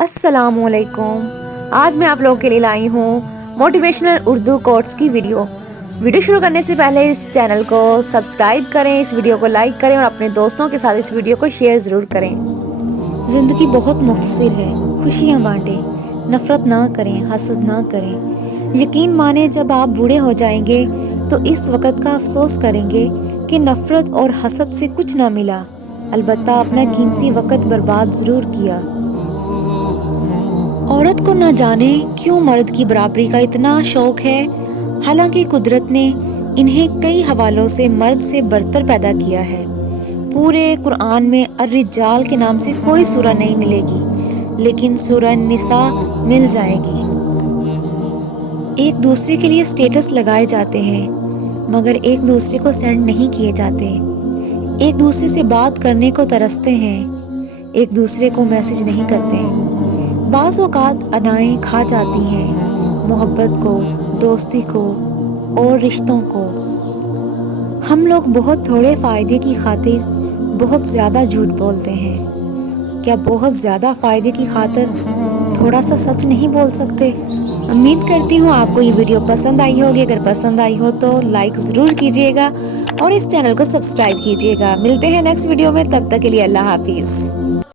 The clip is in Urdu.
السلام علیکم۔ آج میں آپ لوگوں کے لیے لائی ہوں موٹیویشنل اردو کوٹس کی ویڈیو شروع کرنے سے پہلے اس چینل کو سبسکرائب کریں، اس ویڈیو کو لائک کریں اور اپنے دوستوں کے ساتھ اس ویڈیو کو شیئر ضرور کریں۔ زندگی بہت مختصر ہے، خوشیاں بانٹیں، نفرت نہ کریں، حسد نہ کریں۔ یقین مانیں جب آپ بوڑھے ہو جائیں گے تو اس وقت کا افسوس کریں گے کہ نفرت اور حسد سے کچھ نہ ملا، البتہ اپنا قیمتی وقت برباد ضرور کیا۔ عورت کو نہ جانے کیوں مرد کی برابری کا اتنا شوق ہے، حالانکہ قدرت نے انہیں کئی حوالوں سے مرد سے برتر پیدا کیا ہے۔ پورے قرآن میں الرجال کے نام سے کوئی سورہ نہیں ملے گی، لیکن سورہ نساء مل جائے گی۔ ایک دوسرے کے لیے سٹیٹس لگائے جاتے ہیں مگر ایک دوسرے کو سینڈ نہیں کیے جاتے۔ ایک دوسرے سے بات کرنے کو ترستے ہیں، ایک دوسرے کو میسج نہیں کرتے۔ بعض اوقات انائیں کھا جاتی ہیں محبت کو، دوستی کو اور رشتوں کو۔ ہم لوگ بہت تھوڑے فائدے کی خاطر بہت زیادہ جھوٹ بولتے ہیں۔ کیا بہت زیادہ فائدے کی خاطر تھوڑا سا سچ نہیں بول سکتے؟ امید کرتی ہوں آپ کو یہ ویڈیو پسند آئی ہوگی۔ اگر پسند آئی ہو تو لائک ضرور کیجیے گا اور اس چینل کو سبسکرائب کیجیے گا۔ ملتے ہیں نیکسٹ ویڈیو میں، تب تک کے لیے اللہ حافظ۔